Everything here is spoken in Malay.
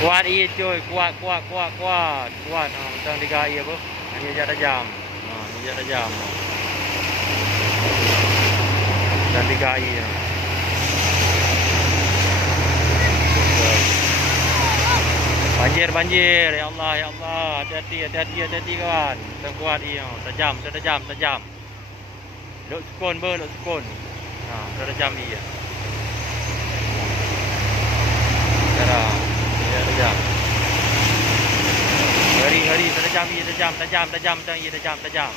Kuat iya cuy, kuat. Tentang 3 iya apa? Ini aja tajam. Ini aja tajam. Dan 3 iya. Banjir, ya Allah, hati-hati kawan. Tentang kuat iya, tajam. Duk sukun. Tajam iya. Sekarang, iya tajam. Ngeri, tajam, tentang iya tajam.